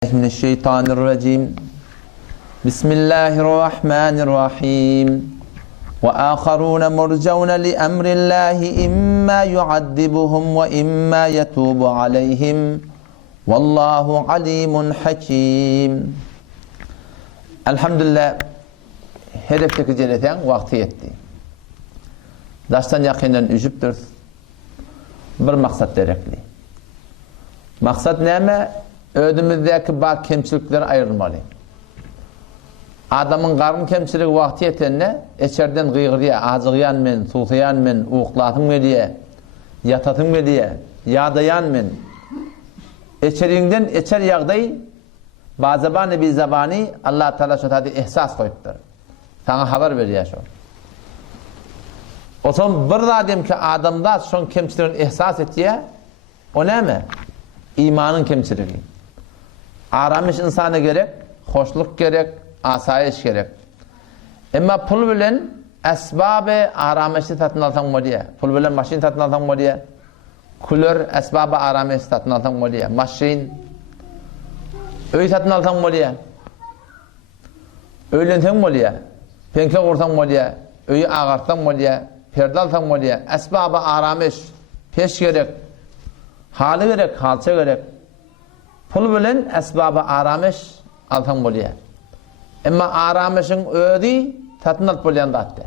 من الشيطان الرجيم. بسم الله الرحمن الرحيم. وآخرون مرجون لأمر الله إما يعذبهم وإما يتوب عليهم والله عليم حكيم. Elhamdülillah hedefteki celeten vakti yetti. Daştan yakından üzüptür. Bir maksat gerekli. Maksat neme? Ödümüzdeki bazı kemçilikleri ayrılmalı. Adamın karın kemçiliği vakti yetenine içeriden gıygırıya, azıgıyan men, susayan men, uğuklatım geliye, yatatım geliye, yağdayan men. İçeriğinden içer yağdayı bazabani bir zabani Allah Teala şöyle ihsas koyuptur. Sana haber veriyor şu. O zaman bir adam ki adamda son kemçiliğini ihsas ettiye o ne mi? İmanın kemçiliği. Aramış insana gerek, hoşluk gerek, asayiş gerek. Ama pul bilen esbabı aramışı tatmin altan mı diye. Pul bilen maşin tatmin altan mı diye. Kulör esbabı aramışı tatmin altan mı diye. Maşin öy tatmin altan mı diye. Öylenten mı diye. Penke kurtan mı diye. Öyü ağartan mı diye. Perde altan mı diye. Esbabı aramış peş gerek. Hali gerek, halça gerek. Pul bilen esbabı aramış altan boluyor. Ama aramışın ödü tatmin alıp boluyan da attı.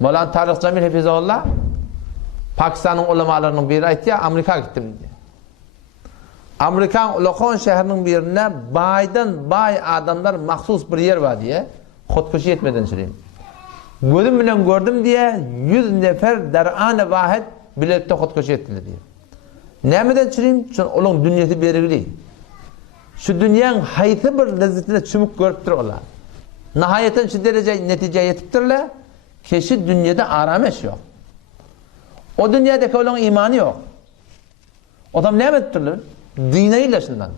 Molan Tarık Cemil Hafizullah Pakistan'ın ulemalarının biri ayıttı ya Amerika gittim diye. Amerikan Lokon şehrinin birine baydan bay adamlar mahsus bir yer var diye kutkuşu etmeden söyleyeyim. Gözüm bilen gördüm diye 100 nefer derane vahid bilette kutkuşu ettiler diye. Nemeden çürüyüm? Çünkü onun dünyası belirli. Şu dünyanın hayatı bir lezzetine çubuk görüp dururlar. Nihayeten şu derece neticeye yetiptirler. Kişi dünyada aramış yok. O dünyadaki olan imanı yok. O zaman ne ettirler? Diniyle şundan.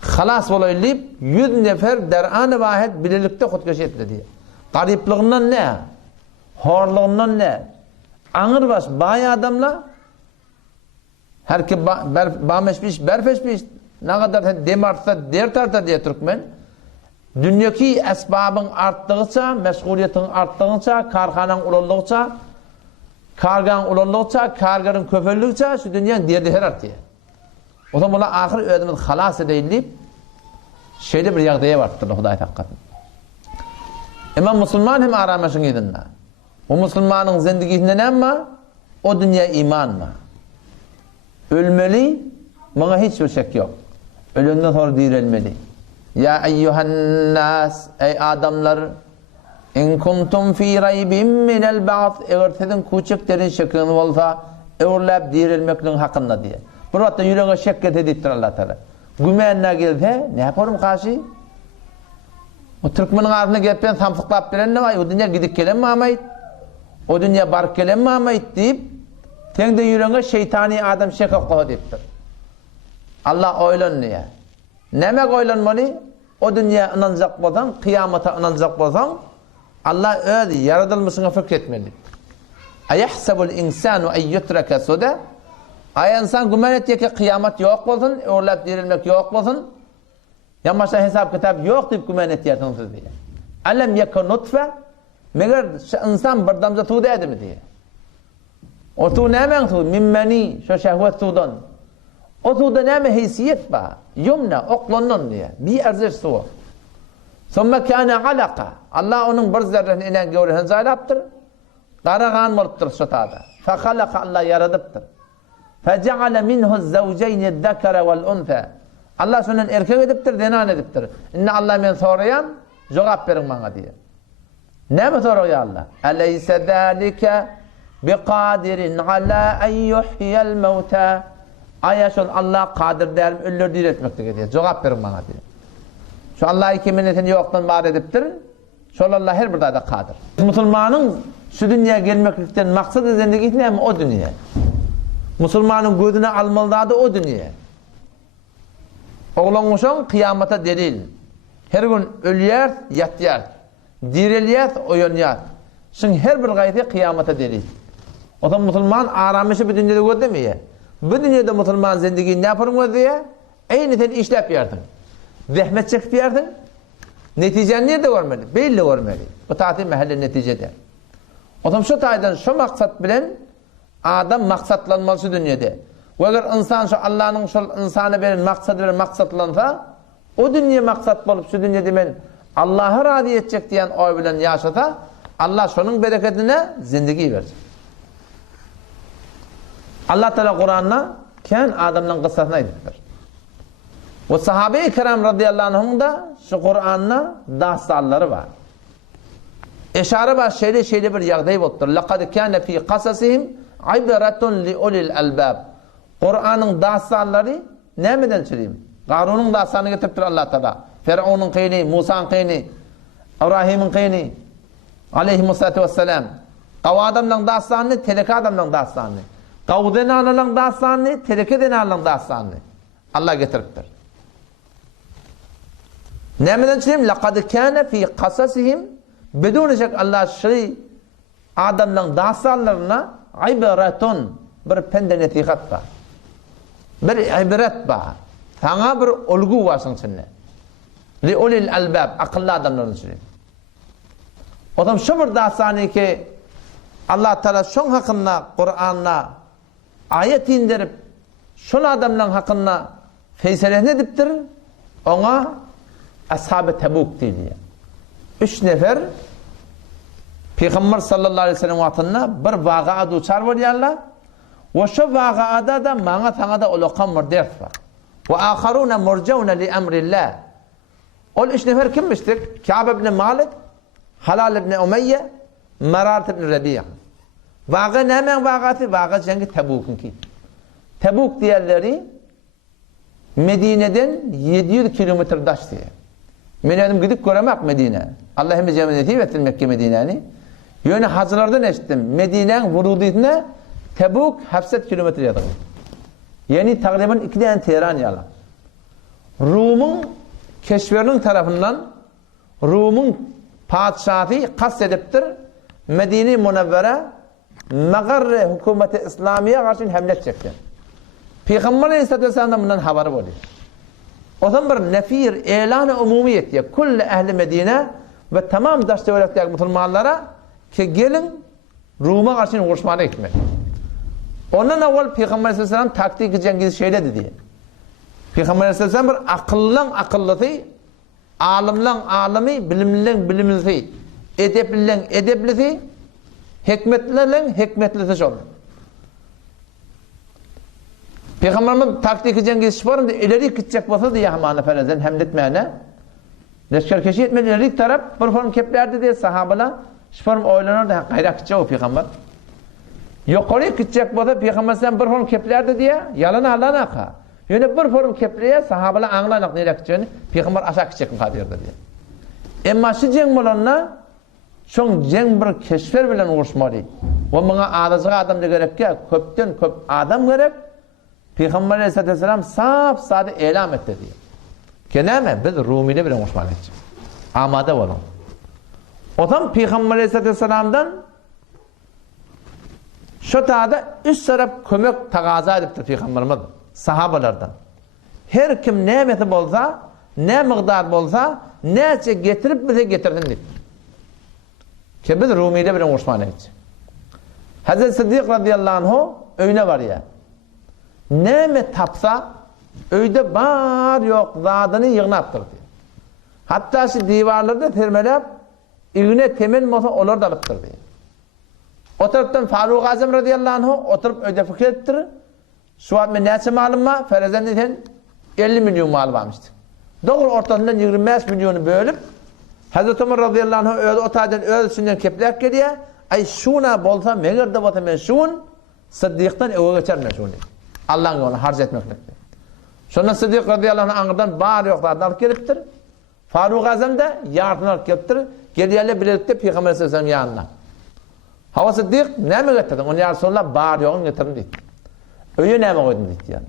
Halas olaylayıp 100 nefer derane vahid birlikte kutkaşı etti diye. Garipliğinden ne? Horluğundan ne? Ağır baş bayi adamla herkes bağmeşmiş, berfeşmiş, ne kadar dem artsa, der tarta diye Türkmen. Dünyaki esbabın arttıkça, meşguliyetin arttıkça, karhanın ulandıkça, karganın ulandıkça, karganın köpürlükçe, şu dünyanın derdi her artıyor. O zaman buna ahir ödümüz halas edeyilip, şeyde bir yağdaya vardır, Huday hakikaten. Ama Müslüman hem aramışın gidinle. O Müslümanın zindiginden ama, o dünya iman mı? Ölmeli, bana hiçbir şek yok. Ölümden sonra dirilmeli. Ya eyyuhannas, ey adamlar, in kuntum fi raybin minel ba'th, eğer sizin küçüklerin şekini olsa, öğürlep dirilmekinin hakkında diye. Bir vakitte yüreğe şek edittir Allah Teala. Gümenine geldi, ne yaparım karşı? O Türkmenin ağzına gelip samsıklap bilen ne var? O dünya gidip gelen mi amayit? O dünya bark gelen mi amayit deyip, sen de yüreğine şeytani adam şekak kohu deyiptir. Allah oylanıyor. Nemek oylanmalı? O dünya inanacak bolsan, kıyamata inanacak bolsan, Allah öyle yaratılmışına fikretmeli. Ayahsabul insanu en yutraka suda. Ay insan güman ettiği ki kıyamet yok bolsun, öğrelep dirilmek yok bolsun. Yamaşta hesap kitap yok deyip güman ettiğiniz diye. Alem yekun nutfe, meğer insan bir damza tuğda edimi diye. O tu nemen tu mimmeni şu şehvet tudan. O tuda neme haysiyet ba. Yumna oqlannan diye. Bir arziş su. Sonra kana alaka. Allah onun bir zerreni inen görühen zalaptır. Qarağan mırttır şutada. Fehalaka Allah yaradıptır. Feceale minhu zavceyni zekara vel untha. Allah şunun erkek ediptir, denan ediptir. İnne Allah men sorayan cevap verin bana diye. Ne mi soruyor Allah? Eleyse zalike biqadirin ala en yuhyel mevta. Ayaşın Allah kadir değerim ölüleri diriltmekte diye. Cevap verin bana diye. Şu Allah'ı kiminetini yoktan var ediptir. Şu Allah her burada da kadir. Müslümanın şu dünyaya gelmeklikten maksadı zendeki ne mi? O dünya. Müslümanın gözüne almalıdır da o dünya. Oğlanmışın kıyamata delil. Her gün ölüyer, yatıyor. Diriliyat, oyanıyor. Şimdi her bir gayeti kıyamata delil. O zaman Müslüman aramışı bir dünyada gördü mü ya? Bu dünyada Müslüman zindigi ne yaparım diye? Aynı işlep yerdin. Zahmet çekip yerdin. Neticeni nerede görmeli? Belli görmeli. Bu tatil mahalle neticede. O zaman şu taydan şu maksat bilen adam maksatlanması dünyada. Ve eğer insan şu Allah'ın şu insana veren maksadı veren maksatlansa o dünya maksat bulup şu dünyada men Allah'a razı edecek diyen oy bilen yaşasa Allah şunun bereketine zindagi verecek. Allah Teala Kur'an'na ken adamların kıssasına ediptir. O sahabe-i kiram radıyallahu anh'ın da şu Kur'an'na dastanları var. İşare var şeyle bir yağdayı bottur. لَقَدْ كَانَ ف۪ي قَسَسِهِمْ عِبْرَةٌ لِعُلِي الْأَلْبَابِ Kur'an'ın dastanları nemeden çüreyim? Karun'un dastanını getiriptir Allah Teala. Firavun'un kıyını, Musa'nın kıyını, İbrahim'in kıyını, aleyhimussalatu vesselam. Kav adamların dastanını, teleke adamların dastanını. Kavden analarının dastanını, telekeden analarının dastanını. Allah getiriptir. Nemeden çüreyim? لَقَدْ كَانَ ف۪ي قَسَسِهِمْ Bedûn şek Allah şri adamların dastanlarına ibretun bir pende netihat var. Bir ibret var. Sana bir olgu varsın içinde. Li ulil albab akıllı adamların içinde. O zaman şu bir dastani ki Allah Teala şun hakkında Kur'an'la ayet indirip şun adamların hakkında feyselesini ediptir. Ona Ashab-ı Tebuk diyor. 3 nefer Peygamber sallallahu aleyhi ve sellem vaktinde bir vaka duçar var yallah. Ve şu vakada da bana sana da ulukan bir dert var. Ve akharuna murcauna li emrillah. O 3 nefer kimmiştik? Kâb ibn Malik, Halal ibn Umeyye, Merat ibn Rabi'a. Vaka ne hemen vakası? Vaka cengi Tebuk'un ki. Tebuk diğerleri Medine'den 700 kilometre daş diye. Men dedim gidip göremek Medine. Allah hem cemiyeti vetin Mekke Medine'ni. Yönü hacılardan eşittim. Medine'nin vurudiyetine Tebuk 700 kilometre yadır. Yani takriben 2 tane Tehran yalan. Rum'un keşverinin tarafından Rum'un padişahı kastediptir. Medine-i Münevvere Megarre hükümeti İslamiye karşı hamlet çekti. Peygamber Aleyhisselatü Vesselam'dan bundan haberi oluyor. O zaman bir nefir, ilan-ı umumiyet ya. Kulle ehli Medine ve tamam daş devletler Müslümanlara ki gelin Rum'a karşı uğraşmaya gitmek. Ondan evvel Peygamber Aleyhisselam taktik cengiz şeyle dedi. Peygamber Aleyhisselam bir akıllısı, alimlen alimi, bilimlen bilimlisi, edeplilen edeplisi, hikmetlilen hikmetlisi oldu. Peygamberimiz taktik cengiz şifarında ileri gidecek olsa diye hamana ferezen hemletmeyene. Leşkerkeşi etmedi ileri taraf bir form keplerdi diye sahabeler şifarım oylanır da gayrak gidecek o Peygamber. Yukarı gidecek olsa Peygamber sen bir form keplerdi diye yalan alanaka. Yani bir form kepleye sahabeler anlanak nereye gideceğini Peygamber aşağı gidecek kadirdi diye. Ama şu cenk olanla şun cenk bir keşfer bilen uğraşmalı. Ve bana ağzıga adam da gerek ki köpten köp adam gerek. Peygamber Aleyhisselatü Vesselam saf sade elam etti diye. Keneme biz Rumi'de bile uğraşmalı edeceğiz. Amade olun. O zaman Peygamber Aleyhisselatü Vesselam'dan şu taada 3 taraf kömek takaza ediptir Peygamberimiz sahabalardan. Her kim ne methib olsa, ne miqdar olsa, nece getirip bize getirdin deyip. Ki biz Rumi'de bile uğraşmalı edeceğiz. Hazreti Sıddık radıyallahu anhu öyne var ya. Ne tapsa öyde bar yok zadını yığınaptır diye. Hatta şu divarlarda termelep iğne temen olsa olur da alıptır diye. O taraftan Faruk Azam radıyallahu anhu oturup öyde fikir ettir. Şu an ben neyse malum var? Ferezen neden 50 milyon mal varmıştı. Doğru ortasından 25 milyonu bölüp Hazreti Ömer radıyallahu anh öyle otaydan ölsünden kepler geliyor. Ay şuna bolsa meğer de bolsa men şun Sıddık'tan eve geçer men şunu. Allah'ın yolunu harc etmekliktir. Sonra Sıddık radıyallahu anh anıdan bağır yoklardan alıp geliptir. Faruk Azam da yardım alıp geliptir. Geliyorlar birlikte Peygamber Aleyhisselam yanına. Hava Sıddık ne mi getirdin? Onu ya Resulullah bağır yokunu getirdim dedi. Öyle ne mi koydun dedi yani.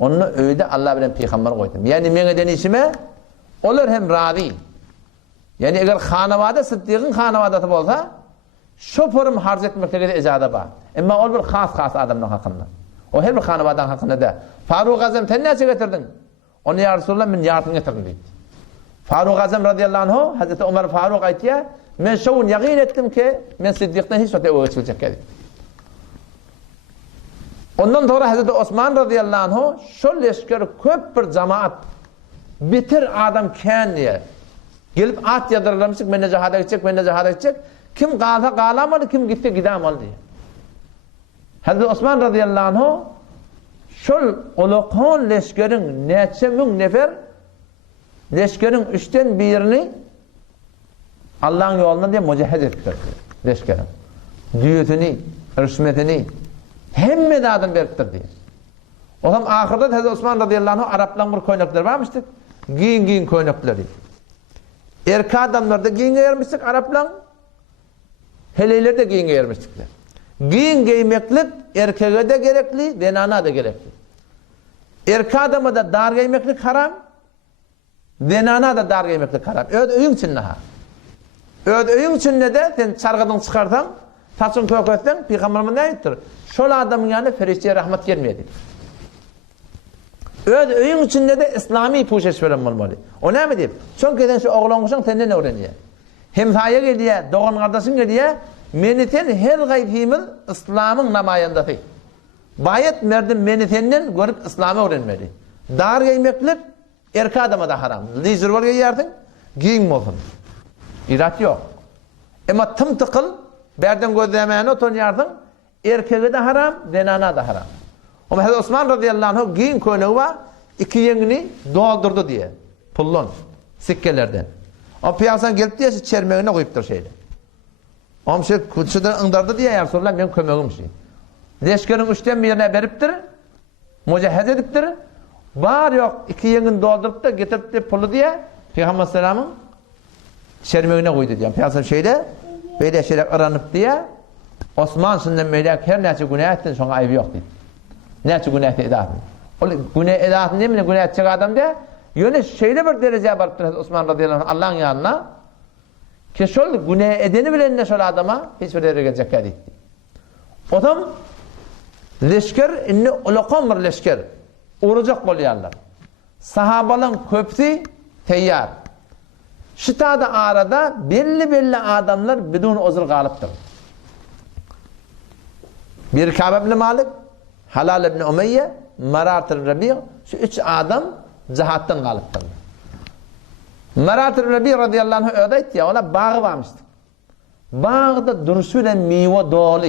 Onu öyle Allah bilen Peygamber koydum. Yani meneden işime olur hem razı. Yani eğer hanavada Sıddık'ın hanavadası olsa şoförüm harc etmeklikte de icada var. Ama o bir khas adamın hakkında. O her bir hanavadan hakkında da. Faruk Azam sen ne getirdin? Onu ya Resulullah men yardım getirdim dedi. Faruk Azam radıyallahu anh Hazreti Ömer Faruk aytya men şovun yaqin ettim ki men Siddiq'ten hiç vaqt o'g'chilik dedi. Ondan sonra Hazreti Osman radıyallahu anh şol leşker köp bir cemaat bitir adam kan diye gelip at yadırlamışık men cihada gidecek kim qalsa qalamadı kim gitti gidamadı diye. Hazreti Osman radıyallahu anh şol uluqon leşkerin neçe ming nefer leşkerin 3'ten 1'ini Allah'ın yolunda diye mücahede ettiler leşkerin. Düyütünü, rüşmetini hemme adam beriptir diye. O zaman ahirde Hazreti Osman radıyallahu anh Arapların bir koynakları varmıştı. Giyin koynakları. Erkek adamlar da giyin giyermiştik Arapların. Heleyler de giyin giyermiştikler. Giyin giymeklik erkeğe de gerekli, denana da gerekli. Erkek adama da dar giymeklik haram, denana da dar giymeklik haram. Öyle öyün için ha. Öyle öyün için ne de sen çargıdan çıkarsan, taçın köketsen, Peygamberimiz ne ayettir? Şol adamın yanında ferişteye rahmet gelmedi. Öyle öyün için ne de İslami puşeş veren olmalı. O ne mi diyeyim? Çünkü sen şu oğlan kuşan senden ne öğreniyor? Hem saya geliyor, doğan kardeşin geliyor, meniten her gaybimil İslam'ın namayandası. Bayet merdim menitenden görüp İslam'ı öğrenmeli. Dar giymeklik erkek adama da haram. Lizirval giyyerdin, giyin olsun. İrat yok. Ama tım tıkıl, berden gözlemeyeni otunyardın, erkeğe de haram, denana da haram. Ama Hazreti Osman radıyallahu anh giyin koynuğa iki yengini doldurdu diye. Pullon, sikkelerden. O piyasan gelip diye çermeğine koyuptur şeyle. Ama şey kutsudan ındardı diye ya Resulullah ben kömeğim şey. Leşkerin 3'ten 1'ine beriptir, mücahede ediptir. Var yok iki yengini doldurup da getirip de pulu diye Peygamber Selam'ın çermeğine koydu diye. Piyasan şeyle böyle şeyler aranıp diye Osman sünden meylek her neyse günah ettin sonra ayıbı yok dedi. Neyse günah edatın. O günah edatın değil mi? Günah edecek adam diye yöne şeyle bir dereceye barıptır Osman radıyallahu anh Allah'ın yanına ki şöyle günah edeni bilen de şöyle adama hiçbir yere gelecek dedi. O zaman leşker inni uluqon bir leşker uğrayacak bolýarlar. Sahabaların köpsi teyyar. Şu tada arada belli adamlar bidun uzur galıptır. Bir Ka'b ibn Malik, Halal ibn Umeyye, Marat ibn Rabi' şu 3 adam cihattan galıptır. Marat ibn Rabi' radıyallahu anh ödeyt ya ona bağı varmıştı. Bağda duruşuyla meyve dolu.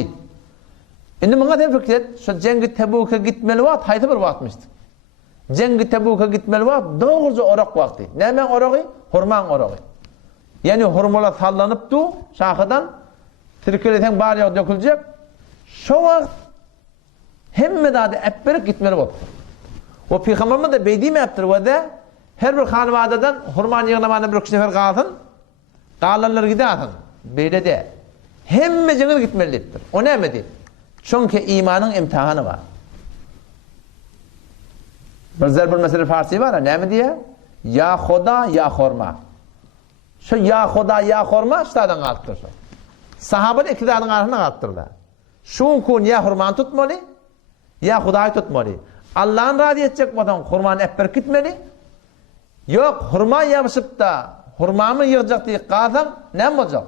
Şimdi bana den fikir et, şu Cengi Tebuk'a gitmeli vaat, haydi bir vaatmıştı. Cengi Tebuk'a gitmeli vaat, doğruca orak vakti. Ne hemen orağı? Hurman orağı. Yani hurmalar sallanıptı, şahıdan, Türkiye'den bari dökülecek. Şu vaxt, hemme dadı ebberik gitmeli vaat. O Peygamberimiz de beydimi yaptır ve de her bir hanvadadan hurman yığınamanı bir kişi nefer kalsın, kalanlar gidersin. Böyle de. Hemme cengi gitmelidir. O ne mi değil? Çünkü imanın imtihanı var. Bizler bir mesele Farsi var ya, ne mi diye? Ya Khoda, ya Khorma. Şu ya Khoda, ya Khorma şutadan kalıptır. Sahabeler iktidarın arasında kalıptırlar. Şunkun ya hurman tutmalı, ya Khuda'yı tutmalı. Allah'ın razı edecek badan hurmanı ebber gitmeli. Yok, hurman yapışıp da hurmamı yığacak diye kalsam ne mi olacak?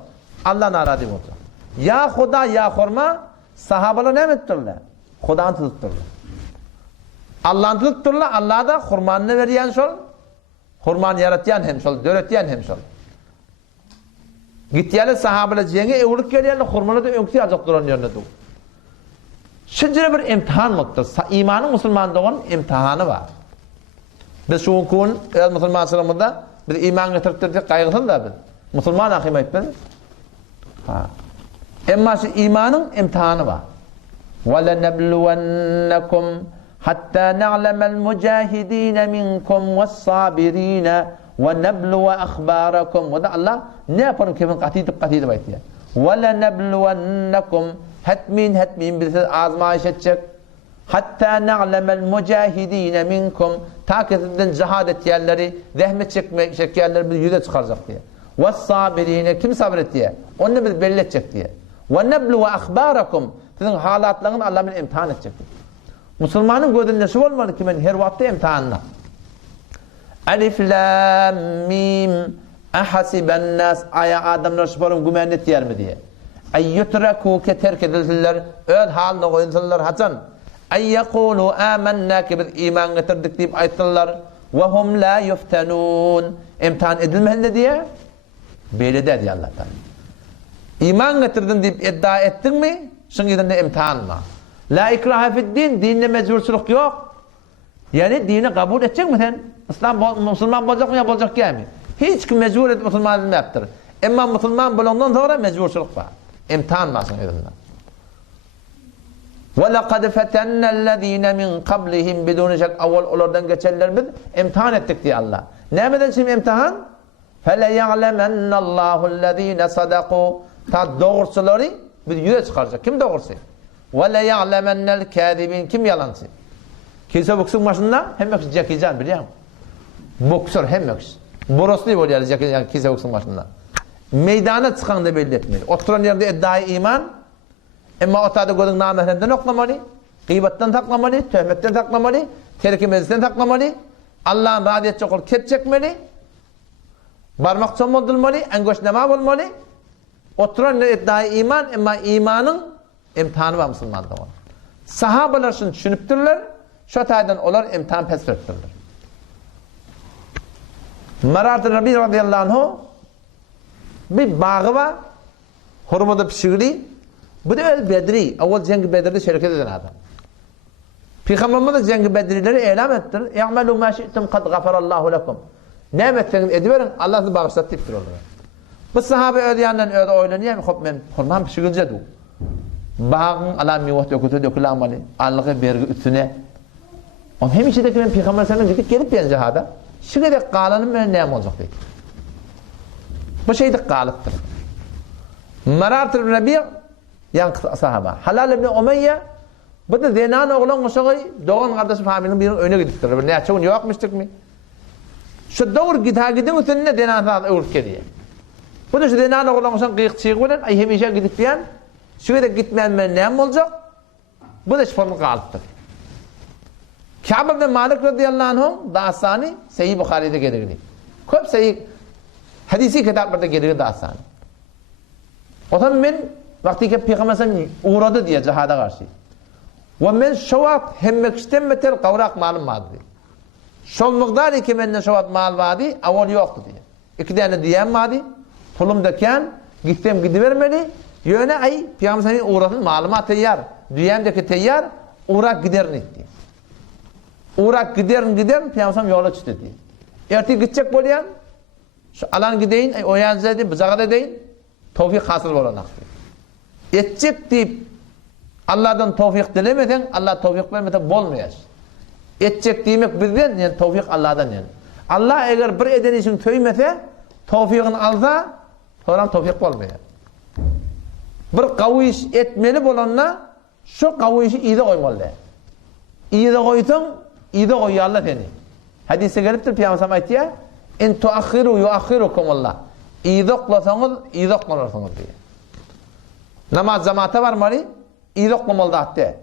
Allah narazı olacak. Ya Khuda, ya Khorma sahabalar ne mi tutturlar? Khuda'nı tutturlar. Allah'ın tutturlar, Allah da hurmanını veriyen şol, hurmanı yaratayan hem şol, döretyen hem şol. Gittiğinde sahabalar cengi evlilik geliyorlar, hurmanı da önkti azak duran yerine dur. Şimdi bir imtihan mıdır? İmanın Müslümanlığın imtihanı var. Biz şu gün Müslüman sınıfında bir iman getirttirdik kaygısın da biz. Müslüman ahimet biz. Ama şu imanın imtihanı var. وَلَنَبْلُوَنَّكُمْ حَتَّى نَعْلَمَ الْمُجَاهِد۪ينَ مِنْكُمْ وَالصَّابِر۪ينَ وَنَبْلُوَ أَخْبَارَكُمْ O da Allah ne yaparım kefin katidip bayt diye. وَلَنَبْلُوَنَّكُمْ Hetmin bizi azmayiş edecek. Hatta na'lemel mücahidine minkum ta ki sizden cihad etyenleri, zahmet çekenleri biz yüze çıkaracak diye. Ve sabirine kim sabret diye. Onu biz belli edecek diye. Ve neblu ve akhbarakum sizin halatlarını Allah'ın imtihan edecek diye. Müslümanın gözünde şu olmalı ki ben her vakti imtihanla. Alif lam mim. Ahasiben nas aya adamlar şuparım gümen etdiler mi diye. Ay yutraku ke terk edildiler. Öz haline koyuldular haçan. Ay yaqulu amennâ ki biz iman getirdik deyip ayttılar. Ve hum la yuftanun. İmtihan edilmeli diye. Böyle dedi Allah Teala. İman getirdin deyip iddia ettin mi? Şunun de imtihan mı? La ikraha fid din. Dinle mecbursuluk yok. Yani dini kabul edecek mi sen? İslam Müslüman olacak mı ya olacak ya mı? Hiç kim mecbur edip Müslüman edilmektir. Ama Müslüman bulundan sonra mecbursuluk var. İmtihan masın edilmez. وَلَقَدْ فَتَنَّ الَّذ۪ينَ مِنْ قَبْلِهِمْ bidûne şek evvel onlardan geçenler biz imtihan ettik diye Allah. Neyden şimdi imtihan? فَلَيَعْلَمَنَّ اللّٰهُ الَّذ۪ينَ صَدَقُوا ta doğrusuları bir yüze çıkaracak. Kim doğrusu? وَلَيَعْلَمَنَّ الْكَاذِبِينَ kim yalancı? Kimse boksun başında hem yok Jackie Chan biliyor musun? Boksör hem yok. Boroslu oluyor Jackie Chan kimse boksun başında. Meydana çıkan da belli etmeli. Oturan yerde iddiayı iman ama otada gözün namehremden oklamalı, gıybetten taklamalı, töhmetten taklamalı, terk-i meclisten taklamalı, Allah'ın razı edecek ol ket çekmeli, barmak çomoldurmalı, engoş nema olmalı. Oturan iddiayı iman ama imanın imtihanı var Müslüman'da var. Sahabalar şunu düşünüptürler, şu taydan olar imtihan pes veriptirler. Marat-ı Rabi radıyallahu anhu bir bağı var, hurmada pişirili. Bu da öyle Bedri, evvel Cengi Bedir'de şirket eden adam. Peygamberimiz Cengi Bedrileri eylem ettir. "İ'melû mâ şi'tum kad gafarallahu lekum." Ne etseniz ediverin, Allah sizi bağışlattı deyiptir onlara. Bu sahabe öyle yandan öyle oynanıyor. Hop men hurmam pişirilce du. Bağın alam mivah dökütü dökülamalı. Allah'ı bergi üstüne. O hem içindeki ben Peygamber sana dedik gelip ben cihada. Şöyle kalanım ben neyim olacak dedi. Bu şey de kalıptır. Marat-ı Rabi' yan sahaba. Halal ibn Umayya bu da Zenan oğlan uşağı doğan kardeşi familinin birinin önüne gidiptir. Ne açığın yokmuştuk mu? Şu doğru gidin üstüne Zenan sağda uğurt geliyor. Bu da şu Zenan oğlan uşağı kıyık çiğ olan ay hemişe gidip yan şöyle gitmeyen ben neyim olacak? Bu da şifanın kalıptır. Kâb ibn Malik radıyallahu anh dağısani Sahih Bukhari'de gelir. Köp Sahih hadisi kitaplarda gelir dağısani. O zaman ben vakti ki Peygamber'in uğradı diye cihada karşı. Ve men şovat hemmek istemmetel kavrak malım vardı. Şol miqdari ki menden şovat mal vardı, avval yoktu diye. İki tane diyem vardı, pulum döken, gittim gidivermeli, yöne ay Peygamber'in uğradın malıma teyyar, diyemdeki teyyar, uğrak giderin etti. Uğrak giderin Peygamber'in yola çıktı diye. Erti gidecek bolyan, şu alan gideyin, o yanzaydı, bızağa da deyin, tevfik hasıl olanak diye. Etcek deyip Allah'dan tevfik dilemeden, Allah tevfik vermeden bolmayız. Etcek demek bizden, yani tevfik Allah'dan yani. Allah eğer bir eden için töymese, tevfikini alsa, sonra tevfik olmuyor. Bir kavi iş etmeli bolanla, şu kavi işi iyi de koymalı. İyi de koysun, iyi de koyuyor Allah seni. Hadise geliptir, Peygamber ayet ya, "En tuakhiru yuakhirukum Allah." İyi de okulasanız, iyi de okularsınız diye. Namaz cemaate var mı? İyi de okulamalı da hatta.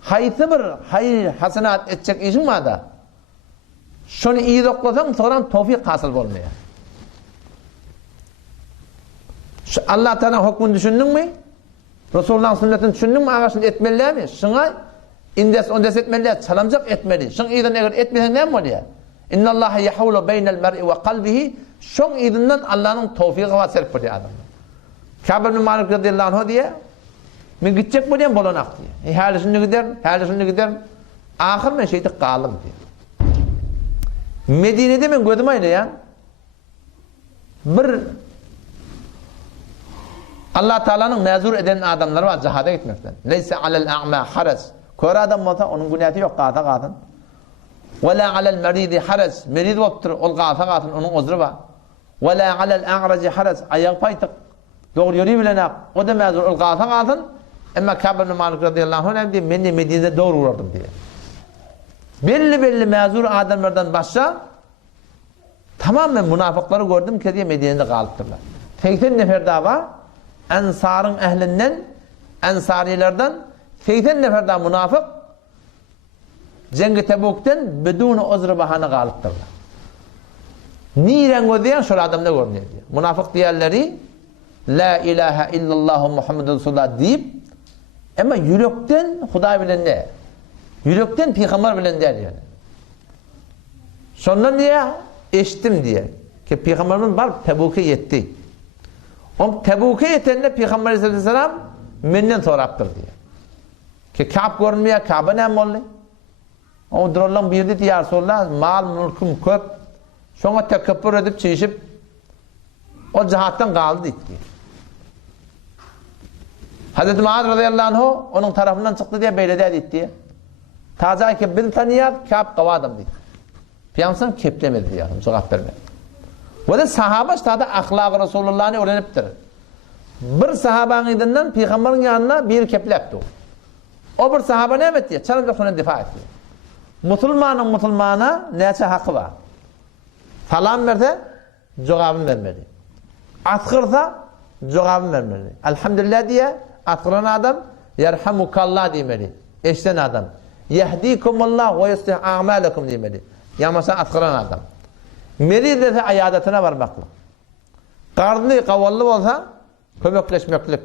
Hayırlı bir hayır hasenat edecek işin var da. Şunu iyi de okulasan sonra tevfik hasıl olmuyor. Allah Teala hükmünü düşündün mü? Resulullah'ın sünnetini düşündün mü? Ağaçını etmeliler mi? Şuna ondes etmeliler, çalamcak etmeli. Şunu iyiden eğer etmesen ne mi oluyor? İnna Allah yahulu beynel mer'i ve kalbihi. Şun idinden Allah'ın tevfiki var serp ediyor adamı. Kâb ibn Malik radıyallahu anh diye mi gidecek bu diye bolanak diye. Hâli şunu gider. Ahir men şeyde kalım diye. Medine'de men gördüm öyle ya. Bir Allah Teala'nın mezur eden adamları var cihada gitmekten. Neyse alel a'ma harac. Kör adam olsa onun günahı yok kadın. Ve la alel meridi harac. Merid oluptur ol kadın onun uzru var. Ve la alel a'raci harac. Ayak paytık. Doğru yürüyebilen o da mezur ol kadın. Ama Kâb ibn Malik radıyallahu anh diye ben de Medine'de doğru uğradım diye. Belli mezur adamlardan başka tamamen münafıkları gördüm ki diye Medine'de kalıptırlar. 80 nefer daha var. Ensar'ın ehlinden, Ensarilerden 80 nefer daha münafık Cengi Tebuk'ten bedûn uzr bahane kalıptırlar. Niren gözleyen şol adamda görünüyor diyor. Münafık diğerleri La ilahe illallah Muhammedun Resulullah deyip ama yürekten Huda bilen de. Yürekten Peygamber bilen der yani. Sonra niye? Eşittim diye. Ki Peygamberimiz var Tebuk'e yetti. O Tebuk'e yetenle Peygamber Aleyhisselam menden soraptır diye. Ki Ka'b görünmeye Ka'b'a ne oldu? O duralım bir dedi ya Resulullah mal mülküm köp. Sonra tekebbür edip çeşip o cihattan kaldı diye. Hazreti Muaz radıyallahu anh onun tarafından çıktı diye beylede etti. Taze ki beni tanıyar Ka'b kavadım dedi. Peygamber keplemedi diye cevap vermedi. Ve de sahaba işte ahlak Resulullah'ını öğreniptir. Bir sahabanın idinden Peygamberin yanına bir keplepti. O bir sahaba ne etti? Çalınca sonra difa etti. Müslümana neyse hakkı var. Salam verse cevabını vermedi. Atkırsa cevabını vermedi. Elhamdülillah diye atkıran adam yerhamukallah demeli. Eşten adam. Yehdikumullah ve yuslih a'malakum demeli. Yamasa atkıran adam. Meri dese ayadatına varmakla. Karnı kavallı olsa kömekleşmeklik.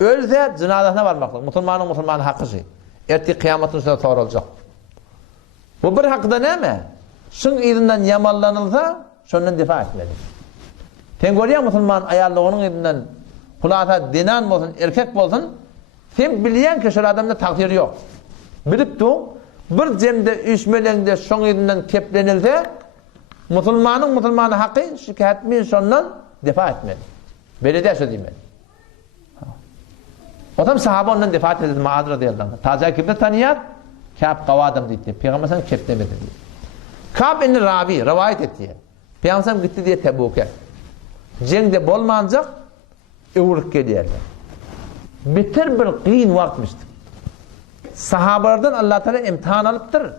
Ölse cenazesine varmakla. Müslümanın hakkı şey. Erti kıyametin üstüne doğru olacak. Bu bir hakkıda ne mi? Şun izinden yamallanılsa şundan difa etmeli. Sen görüyor Müslüman ayarlı onun izinden kulağına dinan olsun, erkek olsun sen bilen ki şu adamda takdiri yok. Bilip de bir cemde üçmelende şun izinden keplenilse Müslümanın hakkı şikayetmeyin şundan difa etmeli. Belediye şu demeli. O zaman sahaba ondan difa etmedi. Muaz radıyallahu anh. Taze kimde tanıyar? Ka'b kavadım dedi. Peygamber sen keplemedi diye. Ka'b inni Rabi rivayet etti. Peygamber gitti diye Tebuk'e. Cengde bolmancak uğruk geliyorlar. Bitir bir kıyın vaktmişti. Sahabalardan Allah Teala imtihan alıptır.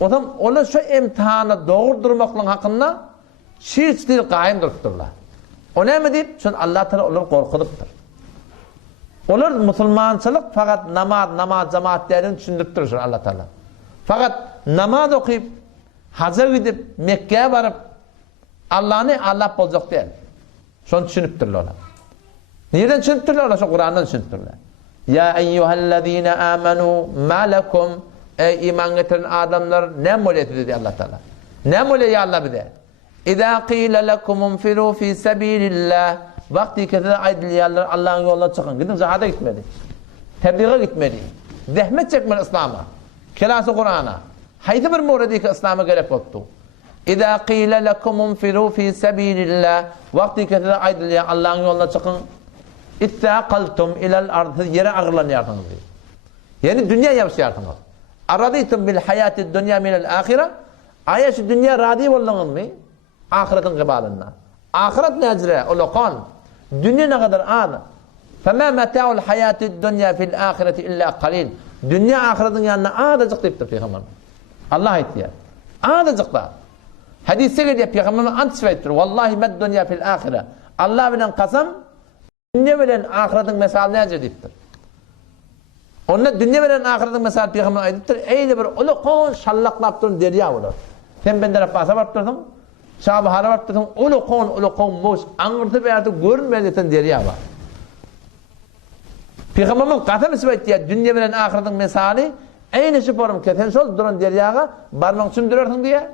O zaman onlar şu imtihanı doğru durmakla hakkında çiğ değil kaim durupturlar. O ne mi deyip? Çünkü Allah Teala onları korkutuptur. Onlar Müslümançılık fakat namaz cemaatlerini düşündürtür Allah Teala. Fakat namaz okuyup hacca gidip Mekke'ye varıp Allah olacak değil. Şunu düşünüptürler ona. Nereden düşünüptürler? Ona şu Kur'an'dan düşünüptürler. Ya eyyühellezine amenu ma lekum ey iman getiren adamlar ne moleti dedi Allah Teala. Ne moleti ya Allah bize. İza qîle lekum unfiru fi sabilillah vakti ketede aydiliyarlar Allah'ın yoluna çıkın. Gidin cihada gitmedi. Tebliğe gitmedi. Zahmet çekmedi İslam'a. Kelası Kur'an'a. Haydi bir muradi ki İslam'a gerek yoktu. İza qîle lekum unfiru fi sabilillah vakti ketede aydiliyar Allah'ın yoluna çıkın. İttaqaltum ilal ardı yere ağırlanıyordunuz. Yani dünya yapışıyordunuz. Aradıytum bil hayati dünya minel ahire. Aya şu dünya radi olunuz mu? Ahiretin kıbalına. Ahiret necre ulukan. Dünya ne kadar ağır. Fema meta'ul hayati dünya fil ahireti illa qalil. Dünya ahiretin yanına ağırcık deyiptir Peygamber. Allah ihtiyar. Ağırcık da. Hadise geliyor Peygamber'e antisfettir. Vallahi med dünya fil ahire. Allah bilen kasam dünya bilen ahiretin mesalı necre deyiptir. Onunla dünya bilen ahiretin mesalı Peygamber'e aydıptır. Eyle bir ulukan şallaklap durun derya olur. Sen benden Rabbasa varıp durdun. Şabahar'a varıp durdun. Ulukan moş. Anırtıp artık görünmeyecekten derya var. Peygamber'in kasam ispat diye dünya bilen ahiretin mesalı aynı şüpharım keten sol duran deryaga barman sündürürsün diye.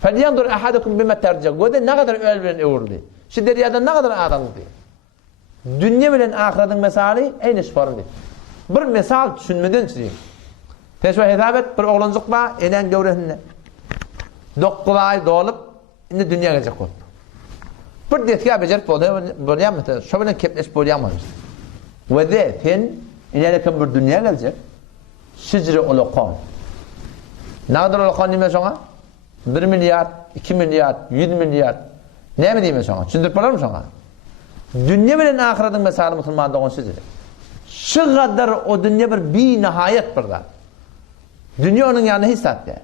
Felyandur ahadukum bima tercih. Göde ne kadar öl bilen öğürlü. Şu deryadan ne kadar adam diye. Dünya bilen ahiretin mesalı aynı şüpharım diye. Bir mesal düşünmeden çizeyim. Teşvih hesabet bir oğlancık var, enen gövresinle. 9 ay doğulup, indi dünya gelecek oldu. Bir detkiye becerip bolayamazdı. Şöyle kepleş bolayamazdı. Ve de sen, inerken bir dünya gelecek. Şicri ulukan. Ne kadar ulukan diyeyim sana? 1 milyar, 2 milyar, 100 milyar. Ne mi diyeyim sana? Çündürüp bolar mı sana? Dünya bilen ahiretin mesalı Müslüman'da onun şicri. Şu kadar o dünya bir nihayet burada. Dünya onun yanına hissetti.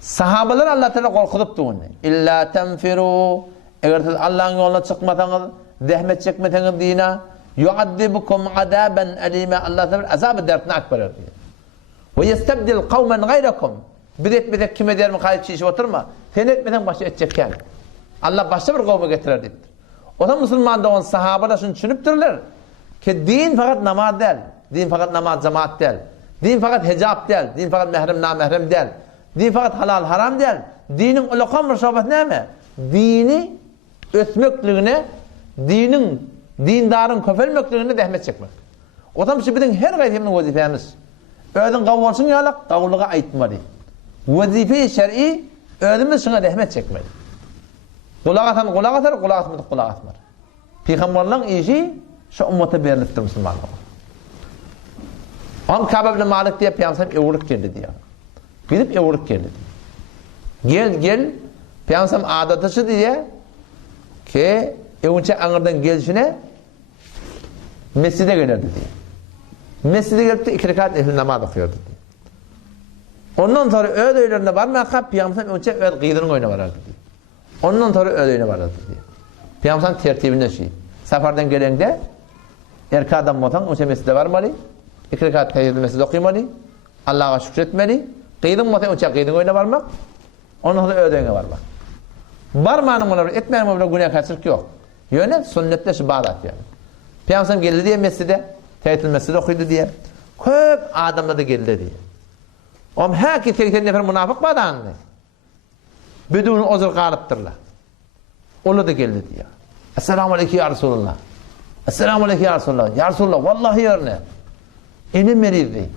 Sahabalar Allah Teala korkutup onu. İlla tenfiru. Eğer siz Allah'ın yoluna çıkmasanız, zahmet çekmeseniz dine, yuaddibukum adaben elime. Allah Teala azabı dertine akbarar diyor. Ve yestebdil kavmen gayrakum. Bir etmedek kime der mi kayıp işi oturma. Sen etmeden başı edecekken. Allah başka bir kavme getirer dedi. O da Müslüman da on sahaba da şunu düşünüptürler ki din fakat namaz değil. Din fakat namaz cemaat değil. Din fakat hicab değil. Din fakat mehrem namehrem değil. Din fakat halal haram değil. Dinin ulakam bir şobat ne mi? Dini ötmekliğine, dindarın köfelmekliğine dehmet çekmek. O da bizim her gayetimin vazifemiz. Ödün kavulsun yalak, kavulluğa aitmeli. Vazife-i şer'i ödümüz şuna dehmet çekmeli. Kulak atan kulak atar, kulak atmadı kulak atmar. Peygamberlerin işi şu ümmete veriliptir Müslümanlığa. On Kabe ibn Malik diye Peygamber evuruk geldi diyor. Gidip evuruk geldi. Gel Peygamber adatışı diye ki evunca anırdan gelişine mescide gelirdi diye. Mescide gelip de 2 rekat ehli namaz okuyordu diye. Ondan sonra öğle öğlerine varmaya Peygamber evunca öğle gıydırın oyuna varardı diye. Ondan sonra öğle oyuna varardı diye. Peygamber tertibinde şey. Seferden gelende erkek adam motan o mescide varmalı. 2 rekat tehiyyatül mescide okuymalı. Allah'a şükretmeli. Gıydın motan uçak gıydın oyuna varmak. Ondan sonra öğle oyuna varmak. Barmanın ona etmeyen ona günah kaçırık yok. Yöne sünnette şu bağlat yani. Peygamber geldi diye mescide, tehiyyatül mescide okuydu diye. Köp adamlar da geldi diye. Om her ki 80 nefer münafık var da anne. Bedûn ozur kalıptırlar. Onu da geldi diye. Esselamu aleykum ya Resulullah. Esselamu aleykum ya Resulullah. Ya Resulullah vallahi yerine. Enim verildi.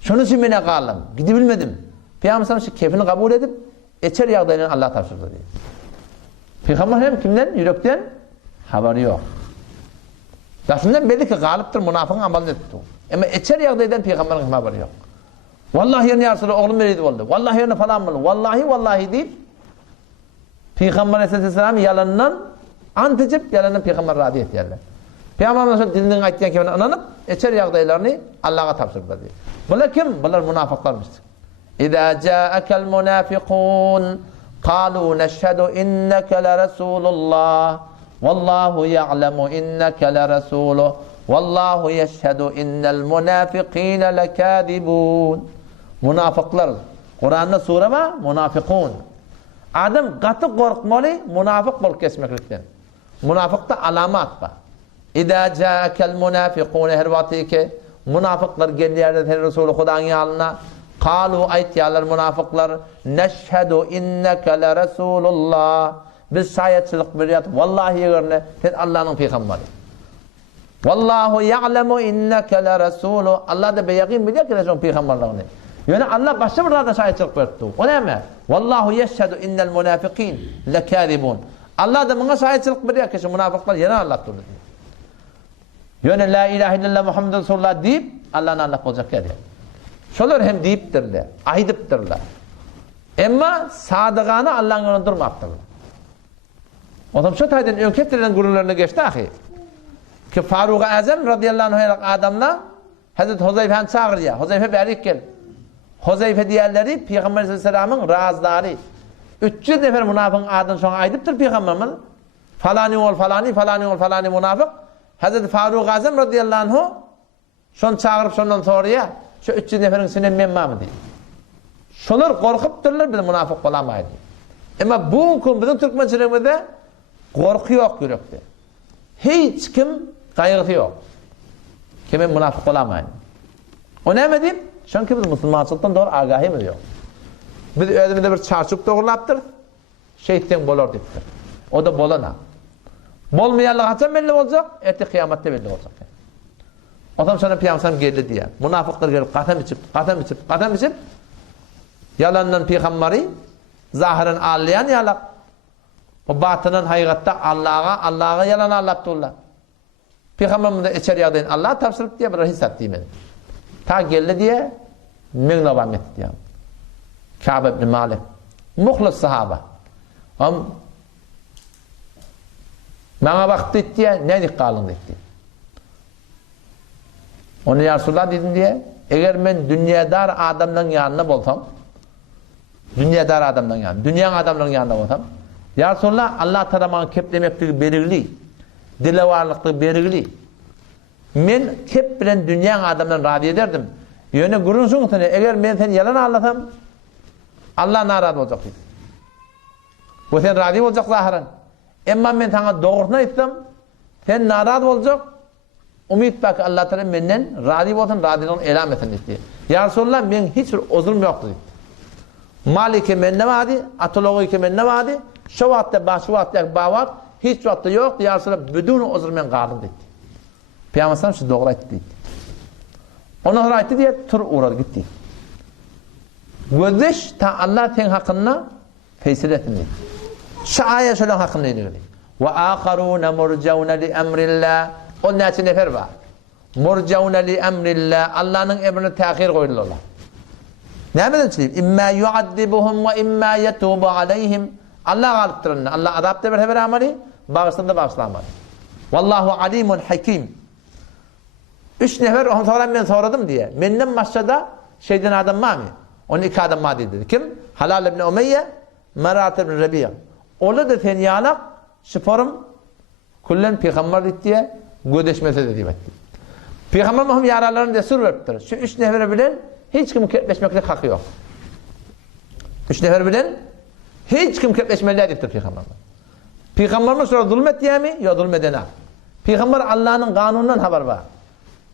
Şunu için bana kaldım. Gidebilmedim. Peygamber şu kefini kabul edip içer yağdayla Allah tavsırdı diye. Peygamber hem kimden? Yürekten haberi yok. Lafından belli ki galıptır, münafıkın amalını etti. Ama içer yağdaydan Peygamber'in haberi yok. Vallahi yerine ya Resulullah oğlum veriydi oldu. Vallahi yerine falan mı? Vallahi deyip Peygamber Aleyhisselam yalandan ant edip yalandan Peygamber razı etti yerler. Peygamber nasıl dilinden ayttiğine kemine inanıp içer yağdaylarını Allah'a tavsırdı diye. Bunlar kim? Bunlar münafıklarmış. İzâ câekel münâfikûn قالوا نشهد إنك لرسول الله والله يعلم إنك لرسوله والله يشهد إن المنافقين لكاذبون. Münafıklar. Kur'an'da sure var, münafıkun. Adam katı korkmalı, münafık bol kesmeklikten. Münafıkta alamat var. İzâ câekel münâfikûne her vakti ki münafıklar gelirler Resulü Kur'an'ın yanına. Kalu aytiyalar münafıklar neşhedü inneke le Resulullah. Biz şahitçilik veriyoruz. Vallahi yerine sen Allah'ın peygamberi. Vallahu ya'lemu inneke le Resulü. Allah da beyakin biliyor ki sen peygamberliğini. Yani Allah başka bir yerde şahitçilik verdi. O ne mi? Vallahu yeşhedü innel münafikin lekâzibun. Allah da bana şahitçilik veriyor ki münafıklar yana Allah diyor. Yani la ilahe illallah Muhammed Resulullah deyip Allah'ın Allah olacak yani. Şolar hem deyiptirler, aydıptırlar. Ama sadıganı Allah'ın yolunda durmaptırlar. O zaman şu taydan önkettiren gururlarına geçti ahi. Ki Faruk-ı Azam radıyallahu anh adamlar Hazreti Huzeyfe'nin çağırıyor. Huzeyfe berik gel. Huzeyfe diğerleri Peygamber Aleyhisselam'ın razları. 300 nefer münafıkın adını sonra aydıptır Peygamberimiz. Falani ol falani münafık. Hazreti Faruk-ı Azam radıyallahu anh şunu çağırıp şundan soruyor. Şu 300 neferin içinden men mı diye. Şolar korkuptırlar, biz münafık olamaydı. Ama bugün bizim Türkmençilerimizde korku yok yürekte. Hiç kim kaygısı yok. Kime münafık olamaydı. O ne mi diyeyim? Çünkü biz Müslümançılıktan doğru agahimiz yok. Biz ödümüzde bir çarçık doğrulaptır, şeytan bolor deyiptir. O da bolana. Bolmayanlık açan belli olacak, erti kıyamette belli olacak. O zaman sonra Peygamber geldi diye. Münafıklar gelip katem içip yalandan Peygamberi zahiren ağlayan yalak. O batının hakikatte Allah'a yalan anlattırlar. Peygamberimiz de içeri yağdayın Allah'a tavsırıp diye bir hissat diyeyim. Ta geldi diye mevnavam etti diye. Kabe ibn Malik. Muhlis sahaba. Bana baktı diye ne dikkalın etti. Onu ya Resulullah dedim diye, eğer ben dünyadar adamların yanına bolsam, dünyadar adamların yanına, dünyanın adamların yanına bolsam, ya Resulullah Allah tarafından keplemekliği belirli, dile varlıklığı belirli. Men kep bilen dünyanın adamlarını razı ederdim. Yöne gurunsun seni, eğer ben seni yalan anlatsam, Allah narazı olacak deydi. Bu sen razı olacak zahiren. Emma men sana doğrusunu aytsam, sen narazı olacak. Umid bak Allah Teala menden razı olsun, razılığını elam etsin dedi. Ya Resulullah men hiç bir uzurum yoktu dedi. Malike men ne vardı? Atoloğu ki men ne vardı? Şu vakitte başı vakitte bağır. Hiç vakitte yoktu. Ya Resulullah bütün uzur men kaldım dedi. Peygamber sallallahu aleyhi ve sellem doğru aytti dedi. Ona sonra aytti diye tur uğradı gitti. Gözdeş ta Allah sen hakkında feysel ettin dedi. Şu ayet şöyle hakkında dedi. Ve âkharûne murcaûne li emrillah. O neçe nefer var? Murcaûne li emrillah. Allah'ın emrini tehir koydular. Ne mi söyleyeyim? İmmâ yuaddibuhum ve immâ yetûbu aleyhim. Allah galıptırın. Allah azapta bir amali, bağışlarında bağışlanmadı. Vallahu alimun hakim. 3 nefer onu soran ben soradım diye. Menden başçada şeyden adam var mı? 12 adam var dedi. Kim? Halal ibn Umeyye, Merat ibn Rabi'a. Ola da sen yalak, şiforum, kullen peygamber diye gödeşmese de demek. Peygamber Muhammed yaralarını desur veriptir. Şu 3 nefere bilen hiç kim ketleşmekle hakkı yok. 3 nefer bilen hiç kim ketleşmeliğe ediptir Peygamber. Peygamber'e sonra zulmet diye mi? Yok zulmedene. Peygamber Allah'ın kanunundan haber var.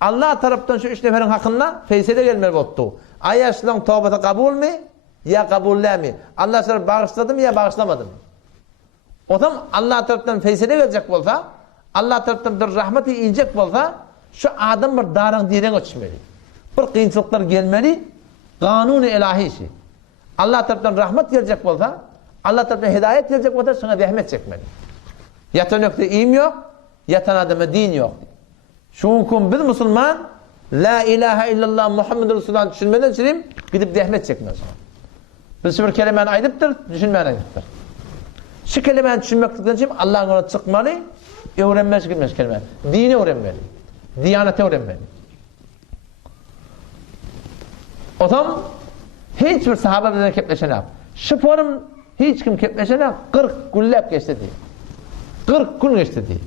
Allah tarafından şu 3 neferin hakkında feysede gelmeli oldu. Ayaşlan tövbete kabul mi? Ya kabulle mi? Allah sana bağışladı mı ya bağışlamadı mı? O zaman Allah tarafından feysede gelecek olsa, Allah tarafından bir rahmeti inecek olsa, şu adam bir darın diren geçmeli. Bir kıyınçılıklar gelmeli, kanun-u ilahisi. Allah tarafından rahmet gelecek olsa, Allah tarafından hidayet gelecek olsa sana zahmet çekmeli. Yatan yokta ilim yok, yatan adama din yok. Çünkü biz Müslüman, la ilahe illallah Muhammed Resulullah düşünmeden düşüneyim, gidip zahmet çekmez. Biz şu bir kelimeyi aydıptır, düşünmeyen aydıptır. Şu kelimeyi düşünmekten için Allah'ın ona çıkmalı, öğrenmez çıkmaz kelime. Dini öğrenmeli, diyaneti öğrenmeli. O zaman hiçbir sahabe bizden kepleşen yok. Şu forum hiç kim kepleşen yok. 40 güllep geçti diye. 40 gün geçti diye.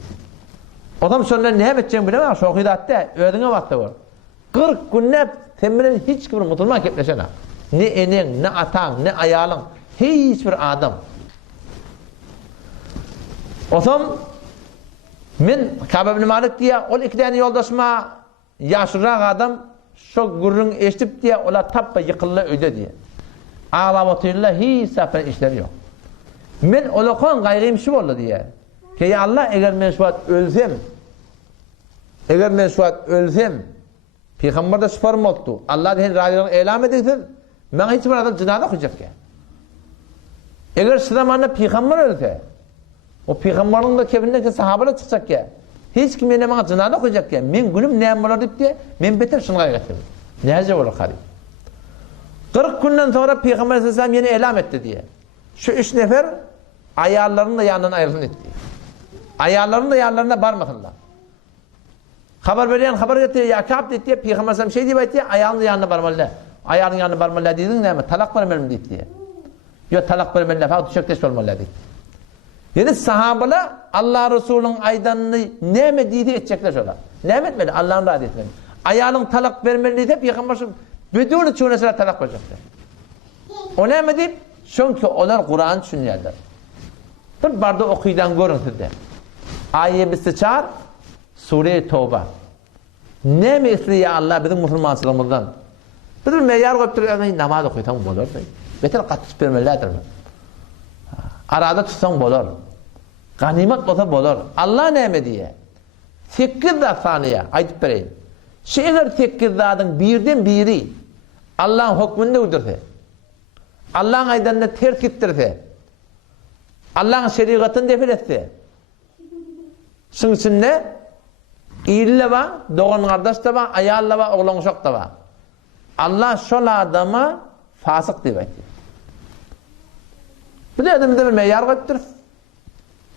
O zaman sonra ne edeceğim bilemem. Şu hidatte öğrene vakti var. 40 güllep temiren hiç kim Müslüman kepleşen yok. Ne enen, ne atan, ne ayalın. Hiçbir adam. O zaman men Kabe ibn Malik diye o 2 tane yoldaşıma yaşlırak adam şu gurrun eşitip diye ola tappa yıkılla öde diye. Ağlavatıyla hiç sefer işleri yok. Men olakon gayrıyım şu oldu diye. Ki ya Allah eğer men şu ölsem Peygamber de şifarım oldu. Allah diye radyodan elam edilsin. Ben hiç bir adam cinaza okuyacak ya. Eğer sıramanla Peygamber ölse o Peygamberin de kebindeki sahabeler çıkacak ya. Hiç kim yine bana cinaza okuyacak ya. Men gülüm neyem olur deyip diye men beter şunu gayretim. Neyce olur kari. 40 günden sonra Peygamber Aleyhisselam yine elam etti diye. Şu 3 nefer ayarlarının da yanından ayrılın etti. Ayarlarının da yanlarına barmasınlar. Haber veren haber getiriyor ya Kâb dedi diye Peygamber Aleyhisselam şey deyip etti ayağının da yanına barmalı. Ayağının yanına barmalı dedin ne mi? Talak vermelim dedi diye. Yok talak vermelim fakat düşekteş olmalı dedi. Yani sahabeler Allah Resulü'nün aydanını ne mi dedi edecekler şöyle. Ne mi etmeli? Allah'ın razı etmeli. Ayağının talak vermeli deyip Peygamber Bedûn çoğunesine talak verecekler. O ne mi deyip? Çünkü onlar Kur'an düşünüyorlar. Bir barda okuydan görüntüde. Ayet 1 Sure-i Tevbe. Ne mi istiyor ya Allah bizim Müslümanlığımızdan? Bizim meyyar koyup namaz okuyor tamam olur. Beter katıp vermelidir mi? Arada tutsan olur. Ganimet olsa olur. Allah ne mi diye? 8 saniye ayıp vereyim. Şeyler 8 zadın birden biri Allah'ın hükmünde uydursa, Allah'ın aydanını terk ettirse, Allah'ın şeriatını defil etse, şunun için ne? İyili var, doğan kardeş de var, ayarlı var, oğlan uşak da var. Allah şöyle adama fasık diye bekliyor. Bir de adamı da bilmeye yar koyuptur.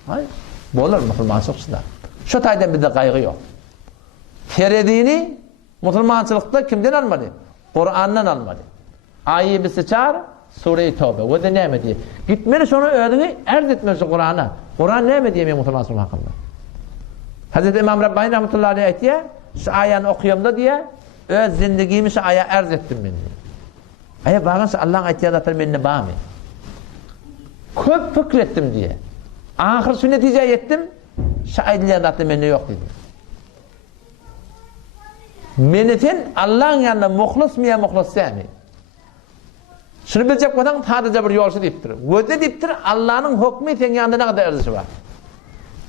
Hayır. Bu olur Müslümançılıkçılar. Şu taydan bir de kaygı yok. Teredini Müslümançılıkta kimden almalı? Kur'an'dan almalı. Ayet 1 Sure-i Tevbe. Ve de ne mi diye? Gitmeli sonra öğreni erz etmesi Kur'an'a. Kur'an ne mi diye mi Müslümançılık hakkında? Hazreti İmam Rabbani rahmetullahi aleyh diye şu ayağını okuyayım da diye öz zindagimi şu ayağı erz ettim ben diye. Aya bağınsa Allah'ın ayttığı zatlar menne bağ mı? Köp fikrettim diye. Ahir şu neticeye yettim. Şahidliğe zatlar menne yok dedim. Meneten Allah'ın yanında muhlis mi ya muhlis değil mi? Şunu bilecek olan sadece bir yolcu deyiptir. Öde deyiptir Allah'ın hükmü senin yanında ne kadar erzisi var?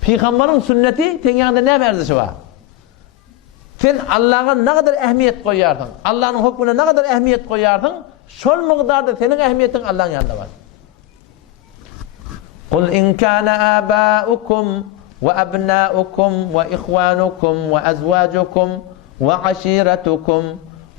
Peygamberin sünneti senin yanında ne erzisi var? Sen Allah'a ne kadar ehemmiyet koyardın? Allah'ın hükmüne ne kadar ehemmiyet koyardın? Şol miqdarda senin ehemmiyetin Allah'ın yanında var. Kul in kana abaukum ve abnaukum ve ihwanukum ve azwajukum ve aşiretukum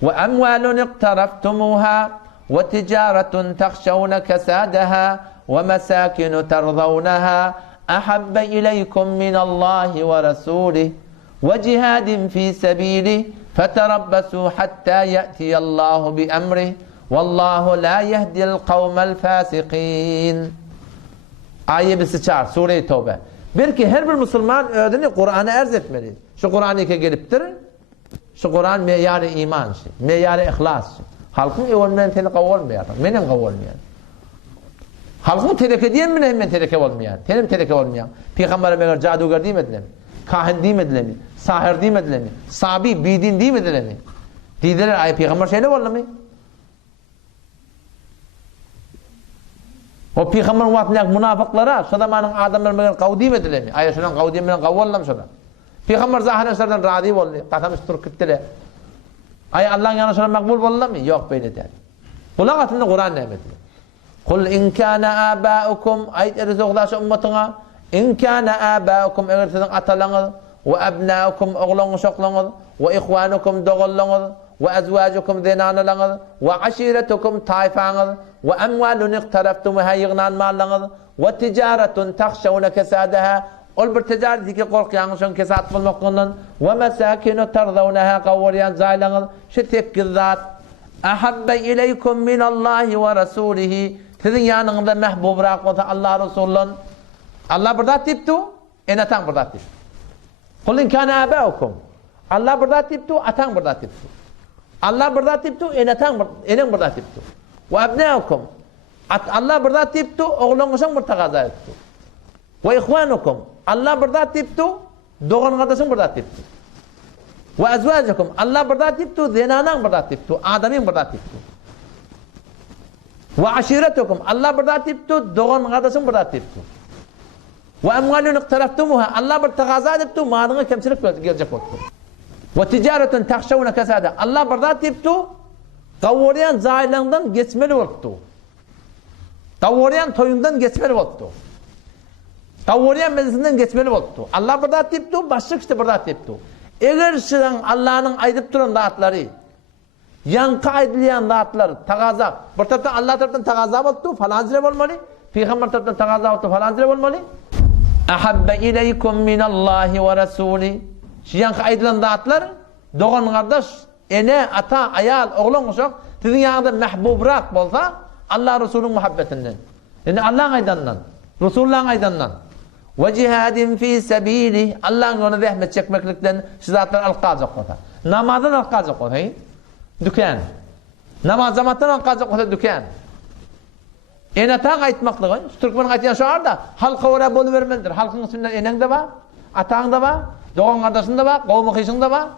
ve emvalun iqtaraftumuha ve ticaretun takhşawna kasadaha ve masakin terzawnaha ahabbe ileykum minallahi ve rasulih ve cihadin fi sabilih feterabbasu hatta ya'tiyallahu bi emrih vallahu la yehdil kavmel fasikin. Ayeti çağır Sure-i Tevbe. Belki her bir Müslüman ödünü Kur'an'a erz etmeli. Şu Kur'an-ı geliptir. Şu Kur'an meyarı iman, meyarı ihlas. Halkın evvelmen telek olmayan, menen olmayan. Halkın telek ediyen mi hemen telek olmayan, tenim telek olmayan. Peygamber meğer cadugar değil mi? Kahin değil mi? Sahir değil mi? Sabi, bidin değil mi? Didiler ay peygamber şeyle olmalı mı? O peygamber vaatlayan münafıklara şu zamanın adamlarına kavdim edilemi. Ayşe'nin kavdiminden kavvallam şuna. Peygamber zahirenlerden razı oldu. Katamış Türk'tele. Ay Allah'ın yanına şuna makbul oldu mu? Yok böyle der. Kulak atında Kur'an nemeti. Kul in kana abaukum ayet erzogdaş ummatına in kana abaukum eğer sizin atalarınız ve abnaukum oğlunuz oğlunuz ve ihwanukum doğulunuz ve azvajukum zinanlarınız ve aşiretukum tayfanız ve emvalun iqtaraftumuha yignan mallarınız ve ticaretun takhşawna kasadaha ol bir ticaret ki korkuyanız şun kesat bulmakından ve mesakinu terzawnaha qawriyan zaylanız şu tek zat ahabbe ileykum minallahi ve rasulihi sizin yanınızda mehbub bırakmadı Allah Resulü'nün Allah burada tiptu enatan burada tiptu kul in kana abaukum Allah burada tiptu atan burada tiptu Allah burada tiptu enen burada tiptu ve abnaukum Allah burada tiptu oğlunuzun murtagaza ettu ve ihwanukum Allah burada tiptu doğan kardeşin burada tiptu ve azvajukum Allah burada tiptu zenanan burada tiptu adamın burada tiptu ve aşiretukum Allah burada tiptu doğan kardeşin burada tiptu ve emvalun iqtaraftumuha Allah bir takaza tiptu malına kemçilik gelecek oldu ve ticaretun takhşawna kasada Allah burada tiptu kavuriyan zailandan geçmeli oldu kavuriyan toyundan geçmeli oldu kavuriyan meclisinden geçmeli oldu Allah burada tiptu başlık işte burada tiptu eğer şiran Allah'ın aydıp duran dağıtları yankı aydılayan dağıtları takaza bir taraftan Allah tarafından takaza oldu falan zireb olmalı Peygamber tarafından takaza oldu falan zireb olmalı ahabbe ileykum minallahi ve rasulih yankı aydılan dağıtlar doğan kardeş ene ata ayal oğlun uşak sizin yanında mehbubrak olsa Allah Resulü'nün muhabbetinden yani Allah'ın aydanından Resulullah'ın aydanından ve cihadin fi sebilih Allah'ın yoluna zahmet çekmeklikten şu zatlar alqazak olsa namazdan alqazak olsa dükkan namaz zamandan alqazak olsa dükkan enata aytmaklığı Türkmen aytyan şu arada halka oraya bolu vermelidir halkın üstünden enen de var atağın da var doğan kardeşin de var kavmi kıyışın da var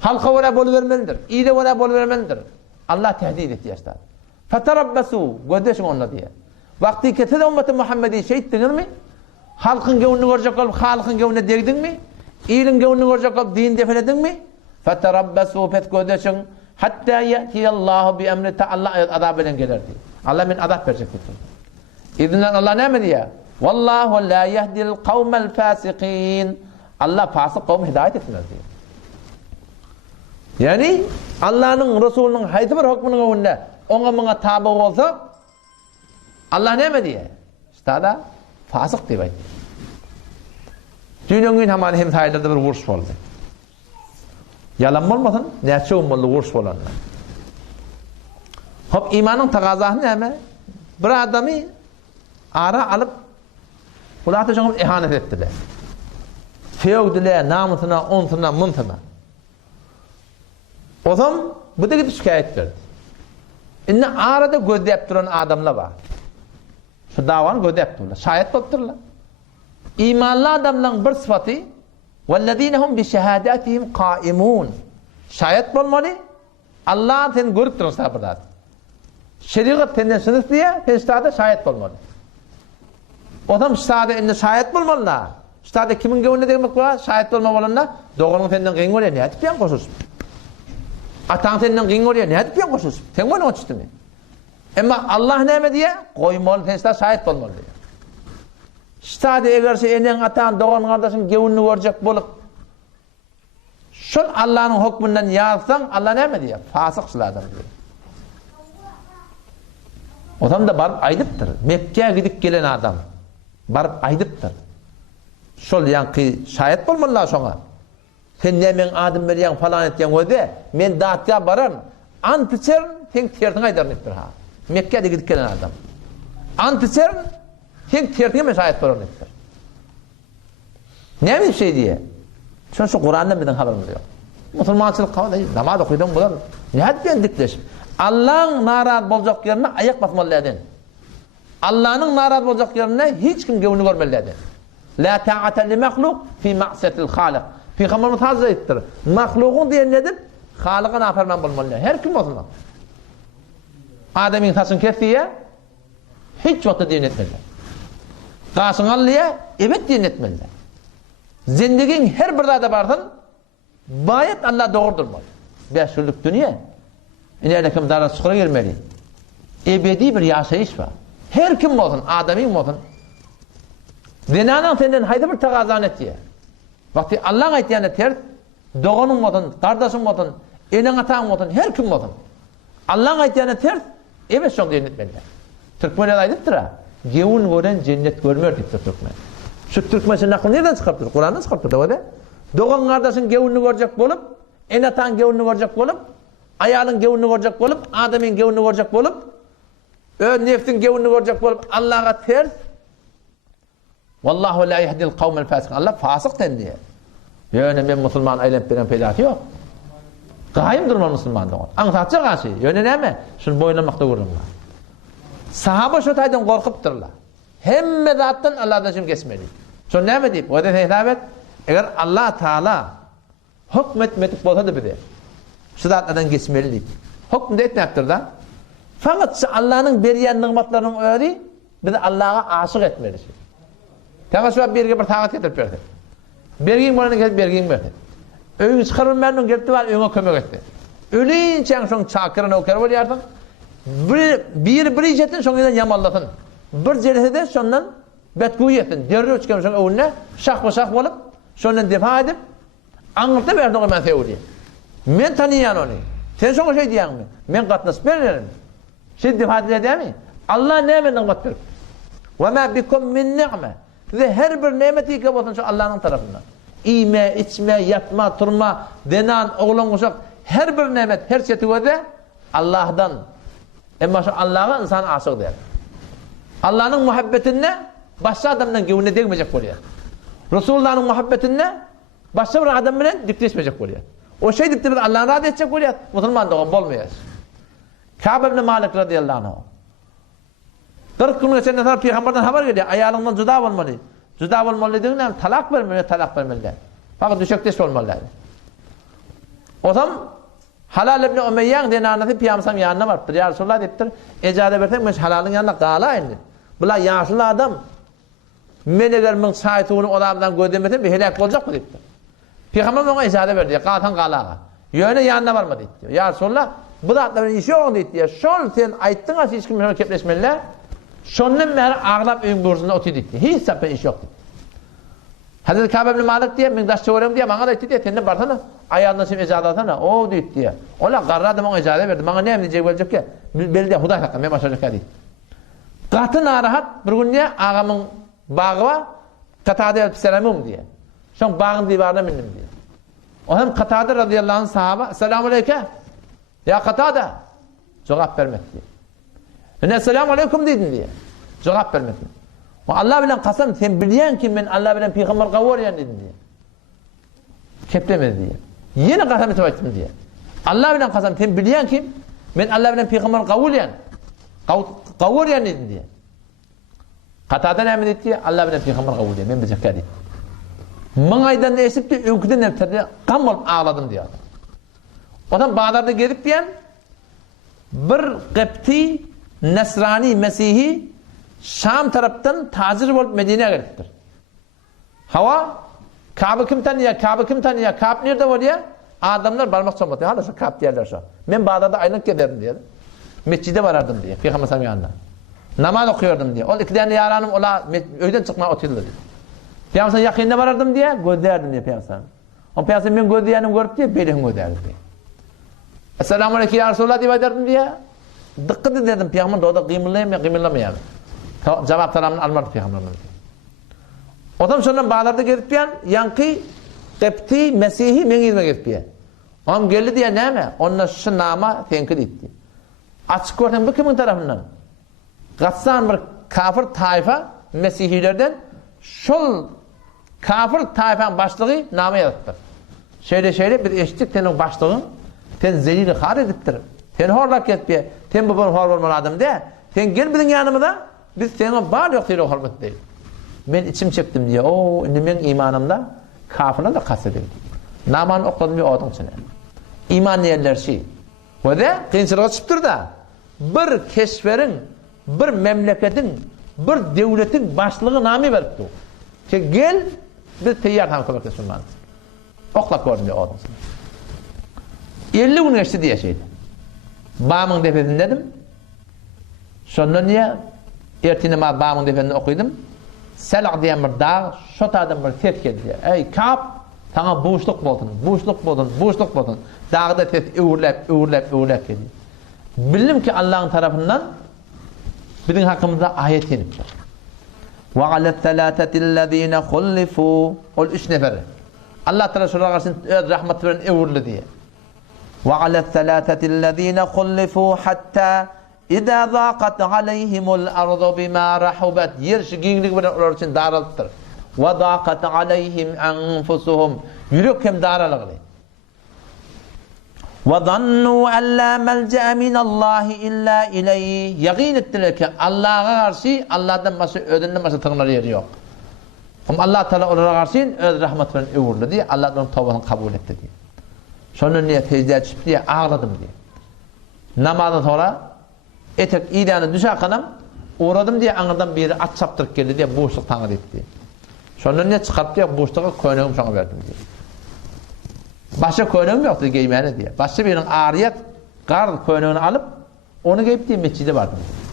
halka oraya bolu vermelidir iyi de oraya bolu vermelidir Allah tehdit etti yaşlar feterabbasu gödeşin onunla diye vakti ketede ümmeti Muhammed'i şehit denir mi? Halkın gevnini görecek olup halkın gevnine degdin mi? İyinin gevnini görecek olup din defeledin mi? Feterabbasu pet gödeşin hatta ye'tiyallahu bi emri ta Allah azabeden gelerdi. Allah min azap verecek bütün. İzinden Allah ne mi diye? Vallahu la yehdil kavmel fasikin. Allah fasık kavmi hidayet etmez diye. Yani Allah'ın Resulü'nün haydi bir hükmünün önünde ona bana tabi olsa Allah ne mi diye? İşte da fasık diye. Dünyanın gün hemen hem sayılarda bir vuruş oldu. Yalan olmasın, neyse olmalı vuruş olanlar. Hop imanın takazahı ne mi? Bir adamı ara alıp kulağıta çoğun ihanet ettiler. Fevdiler, namusuna, ontuna, mıntına. O zaman bu da gidip şikayet verdi. Inne arada gözlep duran adamlar var. Şu davanı gözlep durlar. Şayet bolup İmanlı adamların bir sıfatı وَالَّذ۪ينَ هُمْ بِشَهَادَاتِهِمْ قَائِمُونَ Şayet bolmalı Allah seni görüp durun sabırlar. Şeriat senden sınıf diye sen şayet bolmalı. O zaman şayet şayet bolmalılar. Şayet kimin gönlünde demek var? Şayet bolmalılar. Doğrunun senden kıyın oluyor. Ne edip yan koşuyorsun? Atan senden kıyın oluyor. Ne edip yan koşuyorsun? Sen bunu açtın mı? Ama Allah ne diye? Koymalı sen şayet bolmalı diye. Şayet eğer enen atan doğan kardeşin gönlünü görecek bolup şol Allah'ın hükmünden yarsan Allah ne diye? Fasıksılardan diyor. O zaman da barıp aydıptır. Mekke'ye gidip gelen adam barıp aydıptır. Şol yankı şayet bolmalılar şoňa. Sen ne men adım berýän falan etýän öde, men datga baran, ant içerin, sen tertiň aýdarnypdyr ha. Mekke'de gidip gelen adam. Ant içerin, sen tertiňe meşayet baranlypdyr. Ne bir şey diye? Şu Kur'an'dan bizden haberimiz yok. Musulmançılık kavada namaz okuydan bular. Nihat bilen dikleş. Allah'ın narat bolacak yerine ayak basmalıydın. Allah'ın narat bolacak yerine hiç kim gönlü görmeliydin. La ta'ata li mahluk fi ma'siyatil halik. Peygamberimiz Hazretleri mahlukun diye nedir? Halık'a naferman bolmalı. Her kim olsun. Adem'in tasın kesiye hiç vakti din etmeliler. Kasın Allah'a evet din etmeliler. Zindagin her bir zada barsın bayat Allah doğurdurmalı. 5 yıllık dünya ileride kim dara sukura girmeli. Ebedi bir yaşayış var. Her kim olsun, adamın olsun. Zinanın senden haydi bir takazan et diye. Vakti Allah'ın aytiyana ters, doğanın olsun, kardeşin olsun, enen atan olsun, her kim olsun. Allah'ın aytiyana ters, evet şok cennet belli. Türkmen'e aydıptır ha. Gevun gören cennet görmüyor diptir Türkmen. Şu Türkmen'in aklı nereden çıkarttır? Kur'an'dan çıkarttır da öyle. Doğan kardeşin gevununu görecek bolup, en atan gevununu görecek bolup, ayalın gevununu görecek bolup, adamın gevununu görecek bolup, nefsin gevununu görecek bolup, Allah'a ters. Vallahu la yehdil kavmel fasık. Allah fasık dendi. Yani ben Müslüman aylanıp veren peylati yok. Gayim durma Müslüman'da ol. Anlatacak karşı. Yani ne mi? Şunu boylamakta vururlar. Sahaba şu taydan korkuptırlar. Hemme zattan Allah'dan şimdi kesmeli. Şunu ne mi deyip? O da hitap et. Eğer Allah Teala hükmetmedik bolsa da bize. Şu zatlardan kesmeli deyip. Hüküm de etmektir da. Fakat Allah'ın beriyen nimetlerinin öğri bizi Allah'a aşık etmeli. Tağa şu bir takat getirip verdi. Bergin bolanı gelip bergin verdi. Öýüňi çykarman memnun geldi var, öňe kömek etdi. Ölinçen şoň çakyryn okar bolýardyň. Bir jetin şoňdan yamallatyn. Bir jelede şondan betguý etdin. Derre çıkan şoň öwüne şah bolup, şondan defa edip aňyrtyp berdi o men teori. Men tanıyan onu. Sen şoňa şey diýäňmi? Men gatnaşyp bererim. Şey defa edýärmi? Allah näme nimet berip. Ve ma bikum min ni'me. Ve her bir nimeti ki olsun şu Allah'ın tarafından. İyme, içme, yatma, turma, denan, oğlan kuşak, her bir nimet, her şey de Allah'dan. Ama şu Allah'a insan aşık der. Allah'ın muhabbetine başka adamdan gönlüne değmeyecek oluyor. Resulullah'ın muhabbetine başka bir adamla dipleşmeyecek oluyor. O şey dipte Allah'ın razı edecek oluyor. Müslüman da olmuyor. Kâb ibn Malik radıyallahu anh. 40 gün geçenden sonra Peygamberden haber geliyor. Ayalından cüda olmalı. Cüda olmalı dediğinde talak vermeli. Fakat düşekteş olmalı. O zaman Halal ibn Umeyyan diye anlatı Peygamber'in yanına varıptır. Ya Resulullah deyiptir. Ecade versen ben halalın yanına kala indi. Bula yaşlı adam. Men eğer men saytuğunu o adamdan gödemesem bir helak olacak mı deyiptir. Peygamber ona ecade verdi. Katan kala. Yöne yanına varma deyiptir. Ya Resulullah bu da adamın işi yok deyiptir. Şol sen ayttın az hiç kimse kepleşmeliler. Şondan beri ağlap öň bursunda otur diýdi. Hiç sapan iş ýok. Hazret Kâb ibn Malik diýe, men daş çöwerem diýe, maňa da diýdi, sende barsana, aýalyndan sen ejada alsana. O diýdi diýe. Ola garrady maňa ejada berdi. Maňa näme diýjek boljak ki? Belde Hudaý hakka men başaryk diýdi. Gaty narahat bir günde agamyň bagy var. Katada elip selamym diýe. Şoň bagyň diwarına mindim diýe. O hem Katada radıyallahu anh sahaba, "Selamun aleyke." Ya Katada. Cevap vermedi diýe. Esselamu aleyküm dedin diye. Cevap vermedin. Allah bilen kasam sen bilýän ki men Allah bilen peygamber gawurýan dedin diye. Keplemedi diye. Yine kasam etdim diye. Allah bilen kasam sen bilýän ki Men Allah bilen peygamber kavulyan. Kavulyan dedim diye. Katadan emin etti. Allah bilen peygamber kavulyan. Men bize dedi. Mangaydan esip de öyküden nefterdi. Kan bolup ağladım diye. Odan bağlarda gelip diyen bir Kıpti, Nesrani, Mesihi Şam taraftan tazir bolup Medine'ye geliptir. Hava Kabe kim tanıyor? Kabe kim tanıyor? Kabe nerede var ya? Adamlar barmak sohbeti. Hala şu Kabe diyorlar şu. Ben Bağdat'ta aylık giderdim diye. Mescide varardım diye. Peygamber sallallahu aleyhi ve sellem namaz okuyordum diye. O iki tane yaranım ola öyden çıkma oturdu diye. Peygamber yakında varardım diye gözlerdim diye Peygamber. O Peygamber ben gözlerini görüp diye belin gözlerdim diye. Esselamu aleykum ya Resulallah diye derdim diye. Dikkat dedim Peygamber de o da kıyımlayayım. Cevap tarafını almadı Peygamber'den. Otam sonra bağlarda gelip diyen yankı Kıpti, Mesihi menizme gelip diye. Onun geldi diye ne mi? Onunla şu nama tenkit etti. Açık ortam bu kimin tarafından? Gatsan bir kafir tayfa Mesihilerden şol kafir tayfanın başlığı nama yarattı. Şöyle bir eşitlik senin başlığın sen zelili har ediptir. Sen horlak etmeye, sen bu hor olmalı adam de. Sen gel bizim yanımıza biz senin bağır yok diye hormat değil. Ben içim çektim diye. O benim imanımda kafirine de kastedildi. Naman okudum bir odun içine. İman yerler şey. Ve de kıyınçılığa çıktır da bir keşferin, bir memleketin, bir devletin başlığı namı veripti. Ki gel biz teyyar tam kömekte sunmanız. Okla gördüm diye odun içine. 50 gün geçti diye şeydi. Bağımın defedin dedim. Sonra niye? Ertine bağımın defedini okudum. Selak diyen bir dağ, şotadan bir ses geldi diye. Ey Kâb, sana boşluk buldun. Dağda ses üğürlep geldi. Bildim ki Allah'ın tarafından bizim hakkımızda ayet iniptir. وَعَلَى الثَّلَاثَةِ الَّذ۪ينَ خُلِّفُوا O 3 neferi. Allah Teala şuraya karşısın rahmet veren üğürlü diye. وَعَلَى الثَّلَاثَةِ الَّذ۪ينَ خُلِّفُوا حَتَّى İza zaqat alayhimul ardu bima rahubat yer şu genlik bilen ular için daralıptır. Ve zaqat alayhim anfusuhum yürek hem daralıqlı. Ve zannu en la melce'a minallahi illa ileyh yaqin ettiler ki Allah'a karşı Allah'tan başka ödünden başka tığınları yeri yok. Ama Allah Teala onlara karşı öz rahmet veren uğurlu diye Allah'ın tövbesini kabul etti diye. Sonra niye secdeye çıktı diye ağladım diye. Namazdan sonra etek iğdanı düşe kanam uğradım diye anıdan biri at çaptırıp geldi diye boşluk tanır etti. Sonra ne çıkarıp diye boşluğa koyunum sana verdim diye. Başka koyunum yoktu giymeyene diye. Başka birinin ağrıyat kar koyununu alıp onu giyip diye mescide vardım diye.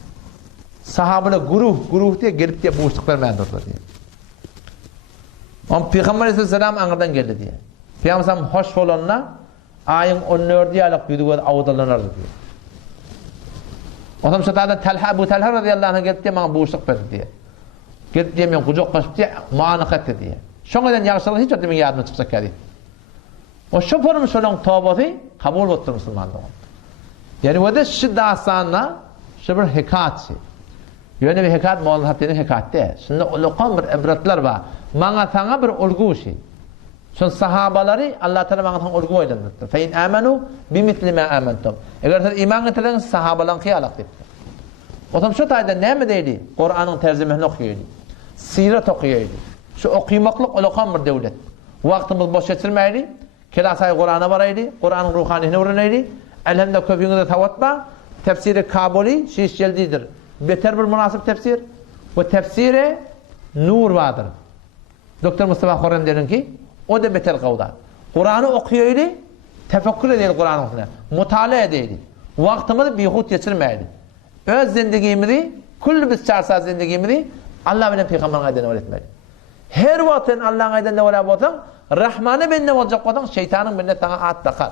Sahabeyle guruh diye gelip diye boşluk vermeyen durdu diye. Ama Peygamber Aleyhisselam anıdan geldi diye. Peygamber Aleyhisselam hoş olanına ayın 14 yıllık yüdüğü avudalanırdı diye. Otam şatadan Abu Talha radıyallahu anh'a gelip diye bana boşluk verdi diye. Gelip diye ben kucak kaçıp diye muanık etti diye. Şongadan yaşadığı hiç ödemin yardımına çıksak geldi. O şoförümüz olan tövbeti kabul ettir Müslümanlığı. Yani o da şu dastanla şu bir hikayet. Yani bir hikayet muallahati'nin hikayeti değil. Şimdi ulukan bir ibretler var. Bana sana bir olgu şey. Çünkü sahabaları Allah Teala bana sana olgu edilmiştir. Fe in amenu bimitli ma amantum. Eğer siz iman ederseniz sahabaların kıyalak diptir. O zaman şu tayda ne mi deydi? Kur'an'ın tercümesini okuyordu. Siret okuyordu. Şu okumaklık ulukan bir devlet. Vaktimiz boş geçirmeydi. Kilasay Kur'an'a varaydı. Kur'an'ın ruhaniyini öğreneydi. Elhamdülillah köpüğünüzde tavatma. Tefsiri Kabuli şiş geldidir. Beter bir münasip tefsir. Bu tefsire nur vardır. Doktor Mustafa Khorram derin ki o da beter kavda. Kur'an'ı okuyordu. Tefekkür edeydi Kur'an'ın üstüne. Mutala edeydi. Vaktimizi bihut geçirmeydi. Öz zindegimizi, kullu biz çarsa zindegimizi Allah bilen Peygamber'in aydını öğretmedi. Her vaktin Allah'ın aydını öğretmedi. Rahmanı benimle olacak olan şeytanın benimle sana at takar.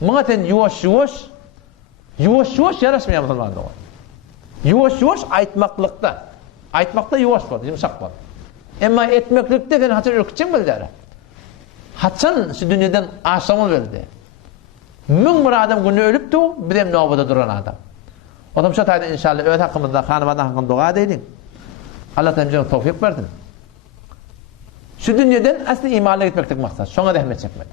Mınaten yuvaş yarışmıyor Müslümanlığa. Yuvaş aytmaklıkta. Aytmakta yuvaş var, yumuşak var. Ama etmeklikte sen haçan ürkütecek mi der? Haçan şu dünyadan aşamıl verdi. Mün bir adam günü ölüp de bir de nobada duran adam. O zaman şu tayda inşallah öğret hakkımızda hanımadan hakkında dua edelim. Allah temizliğine tevfik verdim. Şu dünyadan asli imanla gitmektik maksat. Şuna da ehmet çekmedi.